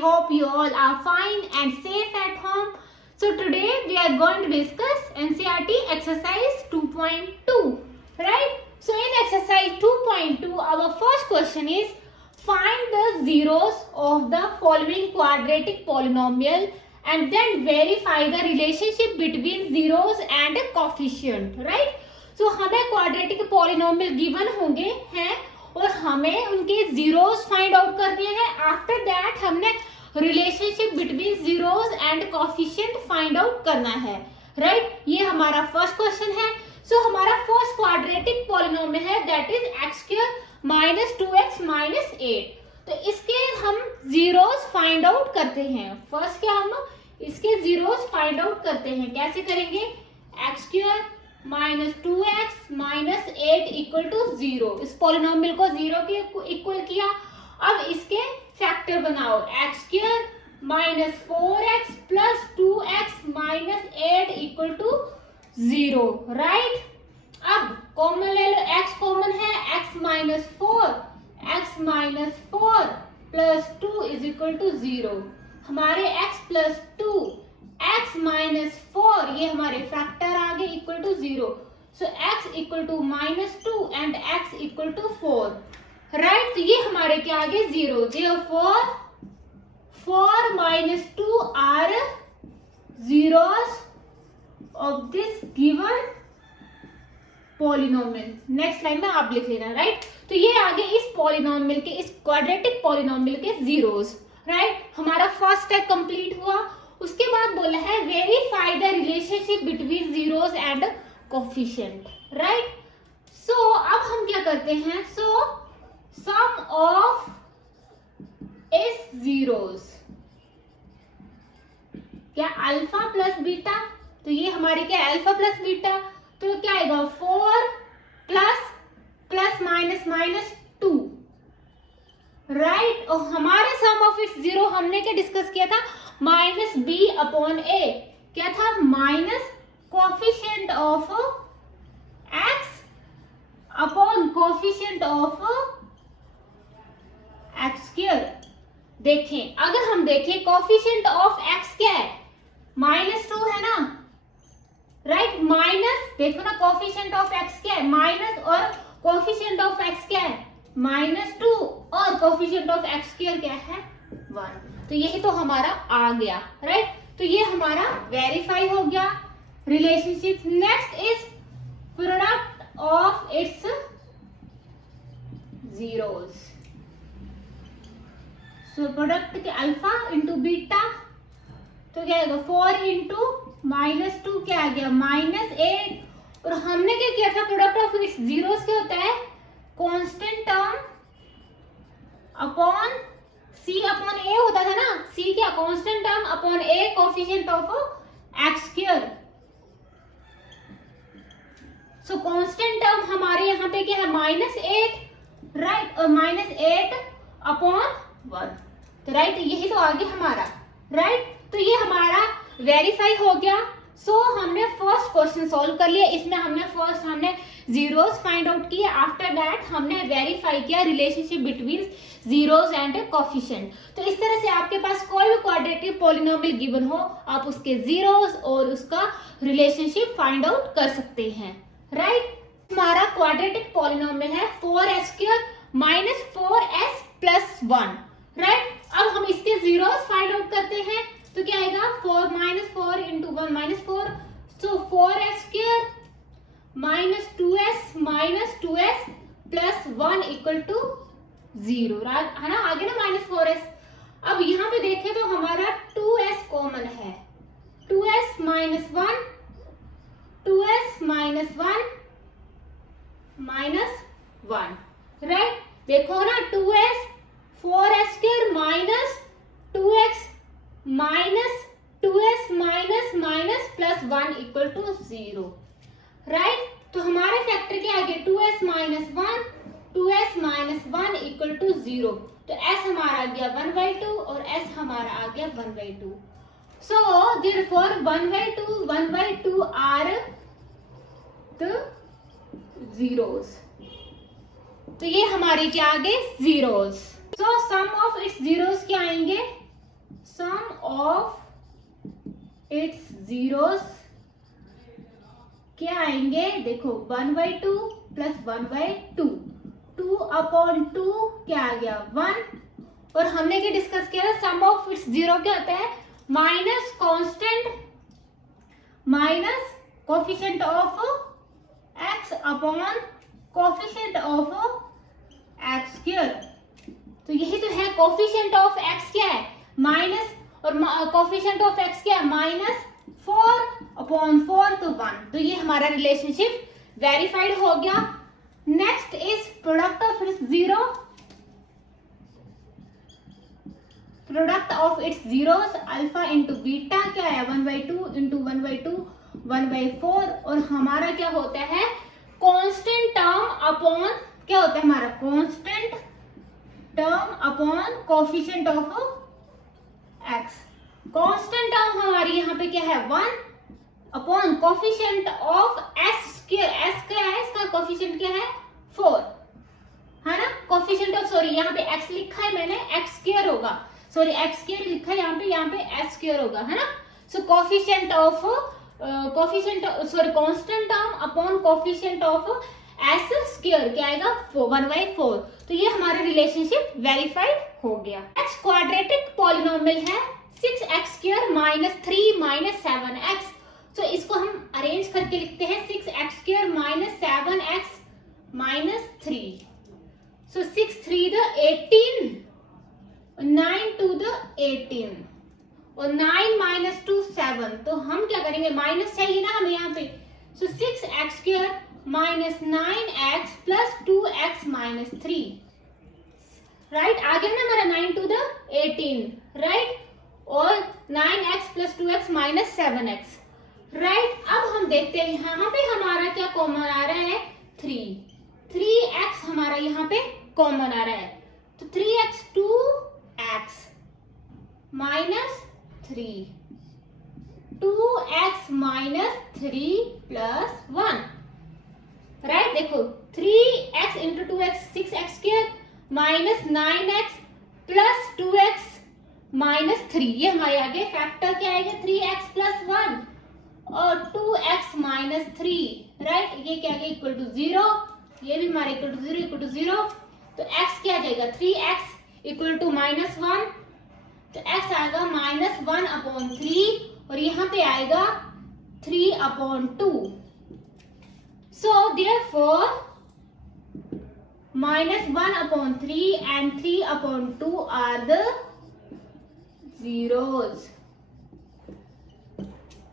hope you all are fine and safe at home. So today we are going to discuss NCERT exercise 2.2, right? So in exercise 2.2, our first question is find the zeros of the following quadratic polynomial and then verify the relationship between zeros and coefficient, right? So हमें quadratic polynomial given होंगे हैं और हमें उनके zeros find out करने हैं. After that हमने relationship between zeros and coefficient find out करना है, राइट? ये हमारा फर्स्ट क्वेश्चन है. सो हमारा फर्स्ट क्वाड्रेटिक पॉलिनोमियल है that is x square minus 2x minus 8. तो इसके हम जीरोस फाइंड आउट करते हैं. फर्स्ट क्या हम इसके जीरोस फाइंड आउट करते हैं. कैसे करेंगे? X square minus 2x minus 8 equal to 0. इस पॉलिनोमियल को 0 के इक्वल किया. अब इसके फैक्टर बनाओ. X square minus 4x plus 2x minus 8 equal to 0, right? अब कॉमन ले लो. x कॉमन है. x minus 4 plus 2 is equal to 0. हमारे x प्लस 2 x माइनस 4 ये हमारे फैक्टर आ गए equal to 0. So x equal to minus 2 and x equal to 4, right? तो ये हमारे क्या आ गए? 0. Therefore 4 minus 2 are zeros of this given polynomial. Next line में आप लिख लेना, राइट? तो ये आगे इस पॉलिनोमियल के, इस क्वाड्रेटिक पॉलिनोमियल के जीरोस, राइट? हमारा फर्स्ट स्टेप कंप्लीट हुआ. उसके बाद बोला है verify the relationship between zeros and coefficient, right? So अब हम क्या करते हैं? सो सम ऑफ इस जीरोस क्या अल्फा प्लस बीटा. तो ये हमारी क्या अल्फा प्लस बीटा. तो क्या आएगा? 4 plus plus minus minus 2, right? और हमारे सम ऑफ इट्स जीरो हमने क्या डिस्कस किया था? माइनस बी अपॉन ए. क्या था? Minus coefficient of x upon coefficient of x square. देखें, अगर हम देखें कोफिशिएंट ऑफ एक्स क्या है? माइनस 2 है ना, राइट? माइनस, देखो ना कोफिशिएंट ऑफ एक्स क्या है? माइनस, और कोफिशिएंट ऑफ एक्स क्या है? माइनस 2, और कोफिशिएंट ऑफ एक्स स्क्वायर क्या है? 1. तो यही तो हमारा आ गया, राइट? तो ये हमारा वेरीफाई हो गया relationship. Next is product of its zeros. So product के अल्फा इंटू बीटा, तो क्या आएगा? 4 इंटू माइनस 2 क्या आ गया? माइनस 8. और हमने क्या किया था? प्रोडक्ट ऑफ इट्स जीरोस क्या होता है? Constant term upon C upon A होता था ना. सी क्या? Constant term upon A coefficient of x square. So constant term हमारे यहाँ पे क्या है? Minus 8, right? और माइनस 8 अपॉन 1. तो राइट, यही तो आगे हमारा, राइट? तो ये हमारा वेरीफाई हो गया. सो हमने फर्स्ट क्वेश्चन सॉल्व कर लिया. इसमें हमने जीरोस फाइंड आउट किए. आफ्टर दैट हमने वेरीफाई किया relationship between zeros and coefficient. तो इस तरह से आपके पास कोई भी क्वाड्रेटिक पॉलिनोमियल गिवन हो, आप उसके जीरोस और उसका रिलेशनशिप फाइंड आउट कर सकते हैं, राइट? हमारा क्वाड्रेटिक पॉलिनोमियल है 4s square minus 4s plus 1, right? अब हम इसके जीरोस फाइंड आउट करते हैं. तो क्या आएगा? 4 minus 4 into 1 minus 4. So 4s square minus 2s plus 1 equal to 0, है ना? आगे ना माइनस 4s. अब यहाँ पे देखें तो हमारा 2s कॉमन है. 2s minus 1, 2s minus 1 minus 1, right? देखो ना 2s 4s square minus 2x minus 2s minus minus plus 1 equal to 0, right? तो हमारे फैक्टर के आगे 2s minus 1, 2s minus 1 equal to 0. तो s हमारा आ गया 1/2 और s हमारा आ गया 1/2. So therefore 1/2 are the zeros. तो ये हमारे क्या आ गए? Zeros. So sum of its zeros क्या आएंगे? सम ऑफ इट्स जीरोस क्या आएंगे, देखो 1/2 प्लस 1/2, 2/2 क्या आ गया 1। और हमने क्या डिस्कस किया था, सम ऑफ इट्स जीरो क्या होता है, minus constant minus coefficient of x upon coefficient of x square. तो यही तो है, कोफिशिएंट ऑफ x क्या है माइनस, और कोफिशिएंट ऑफ x क्या है -4/4 तो 1। तो ये हमारा रिलेशनशिप वेरीफाइड हो गया। Next is product of its zero, product of its zeros alpha into beta क्या है 1/2 इंटू 1/2 1/4, और हमारा क्या होता है कांस्टेंट टर्म अपॉन क्या होता है हमारा constant term upon coefficient of x। Constant term हमारी यहाँ पे क्या है 1 upon coefficient of s square, s क्या है इसका कोफिशिएंट क्या है 4 है ना, कोफिशिएंट ऑफ सॉरी यहाँ पे x लिखा है मैंने, x स्क्वायर होगा, सॉरी x स्क्वायर लिखा है यहाँ पे s स्क्वायर होगा है ना। So coefficient of sorry constant term upon coefficient of s square क्या आएगा 1/4। तो ये हमारा रिलेशनशिप वेरीफाइड हो गया। नेक्स्ट क्वाड्रेटिक पॉलिनोमियल है 6x² - 3 - 7x। तो इसको हम अरेंज करके लिखते हैं 6x² - 7x - 3। So 6 3 the 18, 9 2 the 18 और 9 - 2 7। तो हम क्या करेंगे, माइनस चाहिए ना हमें यहाँ पे। सो 6x² - 9x plus 2x - 3 right, आ गया ना हमारा 9 to the 18 राइट, और 9x plus 2x - 7x right. अब हम देखते हैं यहाँ पे हमारा क्या कॉमन आ रहा है 3x हमारा यहाँ पे कॉमन आ रहा है। तो 3x 2x minus 3 2x - 3 plus 1 right. देखो 3x into 2x 6x² minus 9x plus 2x - 3, ये हमारे आगे फैक्टर क्या आएगा 3x प्लस 1 और 2x - 3 राइट। ये क्या आएगा इक्वल टू 0, ये भी हमारे इक्वल टू 0। तो x क्या आ जाएगा 3x इक्वल टू -1, तो x आएगा -1/3 और यहाँ पे आएगा 3/2। So therefore -1/3 and 3/2 are the zeros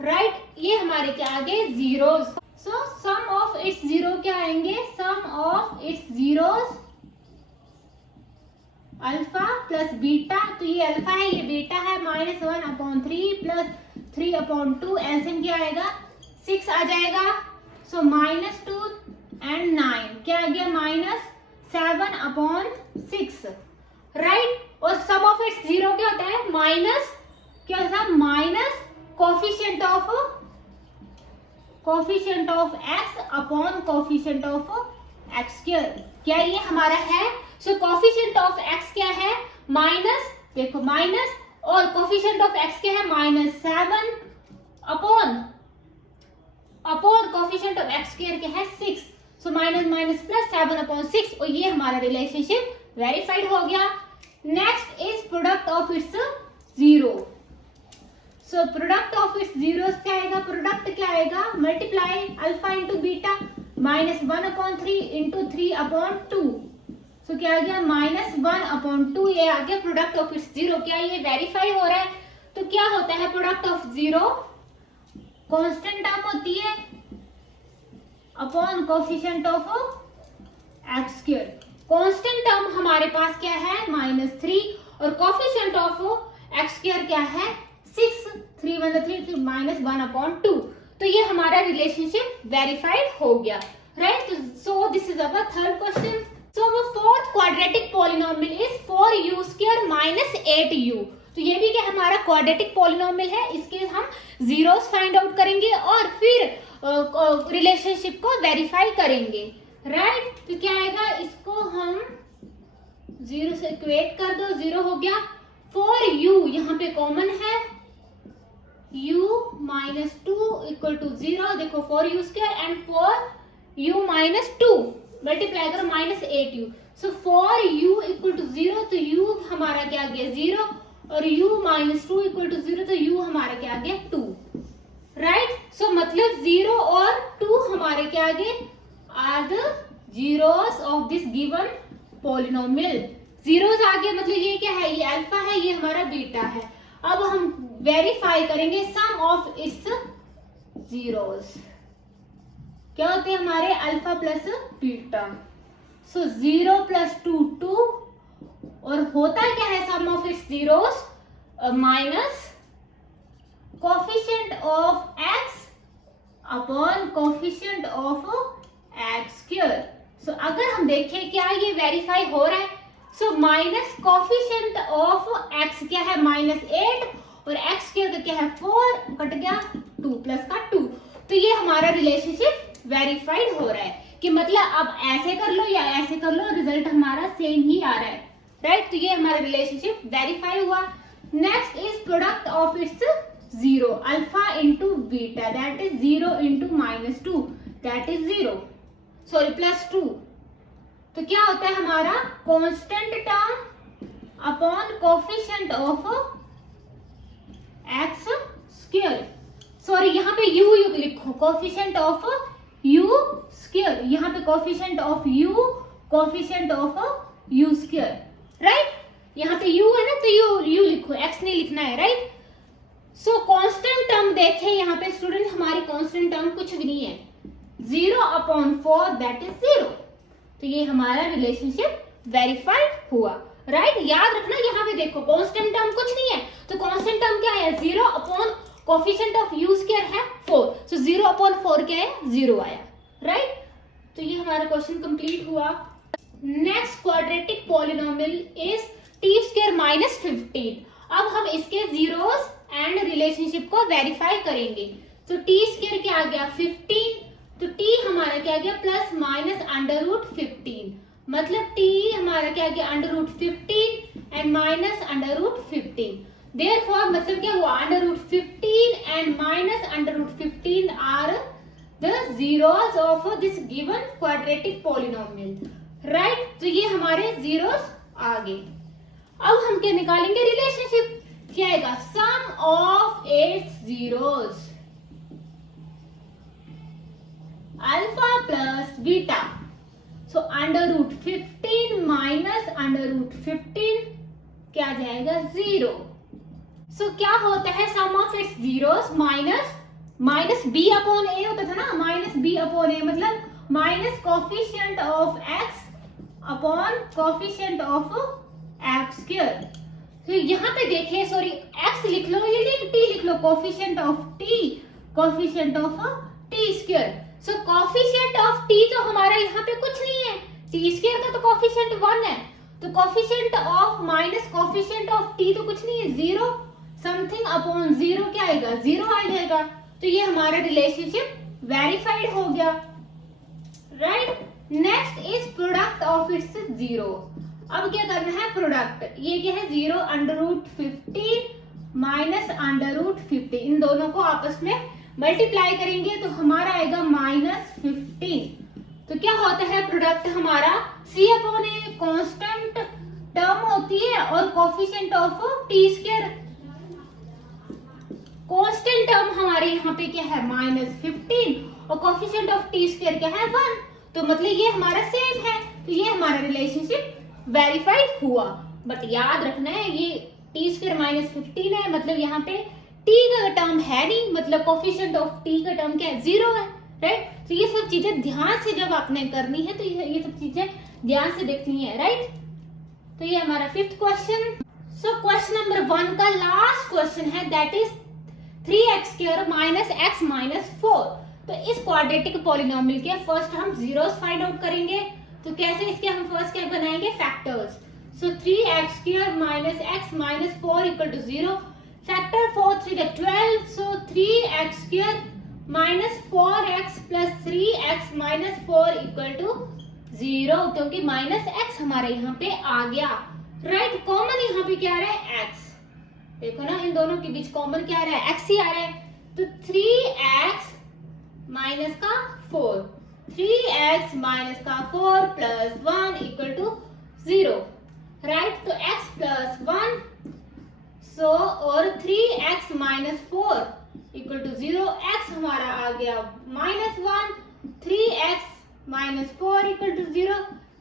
right। ये हमारे क्या आगे zeros। So sum of its zero क्या आएंगे, sum of its zeros alpha plus beta. तो ये अल्फा है ये बीटा है, -1/3 प्लस 3/2 एलसीएम क्या आएगा 6 आ जाएगा। सो -2 एंड 9 क्या आ गया -7/6 राइट। और सम ऑफ इट्स जीरो क्या होता है माइनस क्या होता है minus coefficient of x upon coefficient of x square. क्या ये हमारा है, सो कोफिशिएंट ऑफ x क्या है माइनस, देखो माइनस, और कोफिशिएंट ऑफ x क्या है -7 upon coefficient of x square क्या है 6। सो माइनस प्लस 7/6 और ये हमारा रिलेशनशिप वेरीफाइड हो गया। Next is product of its zero. So product of its zeros क्या आएगा, प्रोडक्ट क्या आएगा multiply alpha into beta -1/3 into 3/2। सो क्या आ गया -1/2, ये आ गया प्रोडक्ट ऑफ इट्स जीरो। क्या ये वेरीफाई हो रहा है। तो क्या होता है product of zero, constant term होती है upon coefficient of x square. Constant term हमारे पास क्या है -3 और कोफिशिएंट ऑफ x स्क्वायर क्या है 6, 3 1 3 -1/2। तो ये हमारा रिलेशनशिप वेरीफाइड हो गया right. So this is our third question. So our fourth quadratic polynomial is 4u² - 8u। तो ये भी क्या हमारा क्वाड्रेटिक पॉलिनोमियल है, इसके हम जीरोस फाइंड आउट करेंगे और फिर रिलेशनशिप को वेरीफाई करेंगे राइट। तो क्या आएगा, इसको हम 0 से इक्वेट कर दो, 0 हो गया फॉर u यहाँ पे कॉमन है, u माइनस 2 इक्वल टू 0, देखो for u square and for u minus 2 multiply करो minus 8u, so for u equal to 0 तो u हमारा क्या आ गया 0 और u माइनस 2 इक्वल टू 0 तो u हमारा क्या आ गया 2, राइट। सो मतलब 0 और 2 हमारे क्या आ गए are the zeros of this given polynomial. Zeros आ गए मतलब ये क्या है, ये अल्फा है, ये हमारा बीटा है। अब हम वेरीफाई करेंगे सम ऑफ इट्स जीरोस, क्या होते हैं हमारे alpha plus beta. So 0 plus 2 2 और होता क्या है sum of its zeros minus coefficient of x upon coefficient of x square. So अगर हम देखें क्या ये वेरीफाई हो रहा है, so minus coefficient of x क्या है -8 और x स्क्वायर का क्या है 4, कट गया 2 प्लस का 2, तो ये हमारा रिलेशनशिप वेरीफाइड हो रहा है कि मतलब अब ऐसे कर लो या ऐसे कर लो रिजल्ट हमारा सेम ही आ रहा है, राइट। तो ये हमारा रिलेशनशिप वेरीफाई हुआ। Next is product of its 0 alpha into beta, that is 0 into -2, that is 0 sorry plus 2, तो क्या होता है हमारा constant term upon coefficient of x square, sorry यहाँ पे u लिखो, कोफिशिएंट ऑफ u स्क्वायर, यहाँ पे coefficient of u, coefficient of u square, right. यहाँ पे u है ना तो u लिखो, x नहीं लिखना है, राइट। सो कांस्टेंट टर्म देखें यहाँ पे स्टूडेंट, हमारी कांस्टेंट टर्म कुछ भी नहीं है, 0 अपॉन 4 दैट इज 0, तो ये हमारा रिलेशनशिप वेरीफाइड हुआ, राइट। याद रखना यहाँ पे देखो कांस्टेंट टर्म कुछ नहीं है, तो कांस्टेंट टर्म क्या है 0 upon coefficient of u square है 4, सो 0 अपॉन 4 क्या है 0 आया, राइट। तो ये हमारा क्वेश्चन कंप्लीट हुआ। Next quadratic polynomial is t square minus 15। अब हम इसके जीरोस एंड रिलेशनशिप को वेरीफाई करेंगे। तो t स्क्वायर क्या आ गया 15, तो t हमारा क्या आ गया प्लस माइनस अंडर रूट 15, मतलब t हमारा क्या आ गया under root 15 and minus under root 15, therefore मतलब क्या हुआ under root 15 and minus under root 15 are the zeros of this given quadratic polynomial, right. तो ये हमारे जीरोस आ गए। अब हम क्या निकालेंगे रिलेशनशिप, क्या आएगा sum of its zeros alpha plus beta, so under root 15 minus under root 15 क्या आ जाएगा 0। सो क्या होता है sum of its zeros minus B upon A होता था ना, माइनस बी अपॉन ए मतलब minus coefficient of x upon coefficient of x square. तो यहाँ पे देखें सॉरी x लिख लो, ये नहीं t लिख लो, coefficient of t, coefficient of t square. So coefficient of t तो हमारा यहाँ पे कुछ नहीं है, t स्क्वायर का तो कोफिशिएंट 1 है, तो coefficient of minus coefficient of t तो कुछ नहीं है 0 समथिंग अपॉन 0 क्या आएगा 0 आ जाएगा। तो ये हमारा रिलेशनशिप वेरीफाइड हो गया, right. Next is product of its 0। अब क्या करना है प्रोडक्ट, ये क्या है 0 under root 15 minus under root 15, इन दोनों को आपस में मल्टीप्लाई करेंगे तो हमारा आएगा -15। तो क्या होता है प्रोडक्ट हमारा c upon a constant term होती है और coefficient of t square, constant term हमारे यहाँ पे क्या है -15 और कोफिशिएंट ऑफ t स्क्वायर क्या है 1, तो मतलब ये हमारा सेम है, तो ये हमारा रिलेशनशिप वेरीफाइड हुआ। बट याद रखना है ये t स्क्वायर -15 है, मतलब यहाँ पे t का टर्म है नहीं, मतलब कोफिशिएंट ऑफ t का टर्म क्या है 0 है, राइट। तो ये सब चीजें ध्यान से जब आपने करनी है तो ये सब चीजें ध्यान से देखनी है, राइट। तो ये हमारा 5th question. So question number 1 का लास्ट क्वेश्चन है, that is 3x square minus x minus 4। तो इस क्वाड्रेटिक पॉलिनोमियल के फर्स्ट हम जीरोस फाइंड आउट करेंगे। तो कैसे इसके हम फर्स्ट क्या बनाएंगे factors. So 3x square minus x minus 4 equal to 0, factor 4 3 12, so 3x square minus 4x plus 3x minus 4 equal to 0, क्योंकि माइनस x हमारे यहाँ पे आ गया, राइट। कॉमन यहाँ पे क्या आ रहा है, x। देखो ना, इन दोनों के बीच कॉमन क्या आ रहा है, x ही आ रहा है। तो 3x माइनस का 4, 3x माइनस का 4 प्लस 1 इक्वल टू 0, राइट। तो x प्लस 1 सो और 3x minus 4 equal to 0, x हमारा आ गया minus 1, 3x minus 4 equal to 0,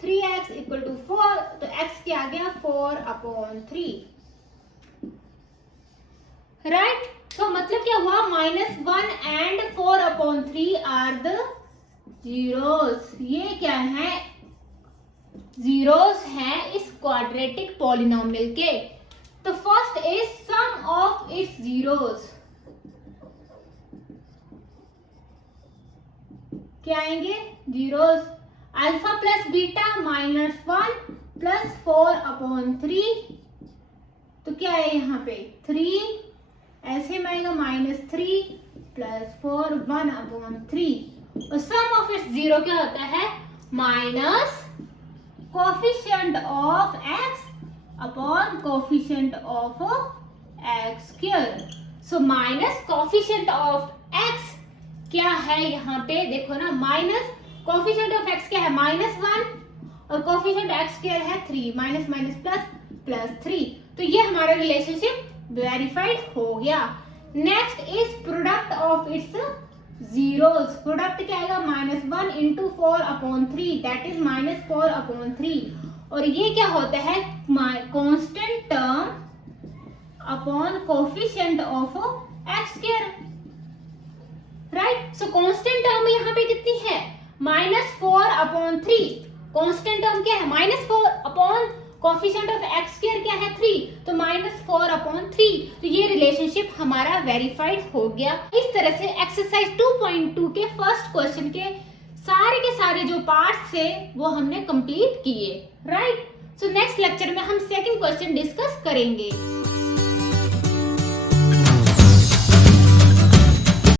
3x equal to 4, तो x क्या आ गया 4/3, राइट। तो मतलब क्या हुआ, -1 एंड 4/3 आर द जीरोस। ये क्या है, जीरोस हैं इस क्वाड्रेटिक पॉलिनोमियल के। तो first is sum of its zeros, क्या आएंगे zeros, alpha plus beta -1 plus 4/3, तो क्या है यहाँ पे 3, ऐसे में आएगा -3 प्लस 4 1/3, और सम ऑफ इट्स जीरो क्या होता है, minus coefficient of x upon coefficient of x square. So minus coefficient of x क्या है यहाँ पे, देखो ना, माइनस कोफिशिएंट ऑफ x क्या है -1 और कोफिशिएंट x स्क्वायर है 3, माइनस माइनस प्लस प्लस 3, तो ये हमारा रिलेशनशिप वेरीफाइड हो गया। Next is product of its zeros, product क्या आएगा, -1 इंटू 4/3 दैट इज -4/3, और ये क्या होता है, constant term upon coefficient of x square, right. So constant term यहाँ पे कितनी है, -4/3, कांस्टेंट टर्म क्या है -4 upon coefficient of x square क्या है 3, तो -4/3, तो ये रिलेशनशिप हमारा वेरीफाइड हो गया। इस तरह से एक्सरसाइज 2.2 के फर्स्ट क्वेश्चन के सारे जो पार्ट्स थे वो हमने कंप्लीट किए, राइट। सो नेक्स्ट लेक्चर में हम सेकंड क्वेश्चन डिस्कस करेंगे।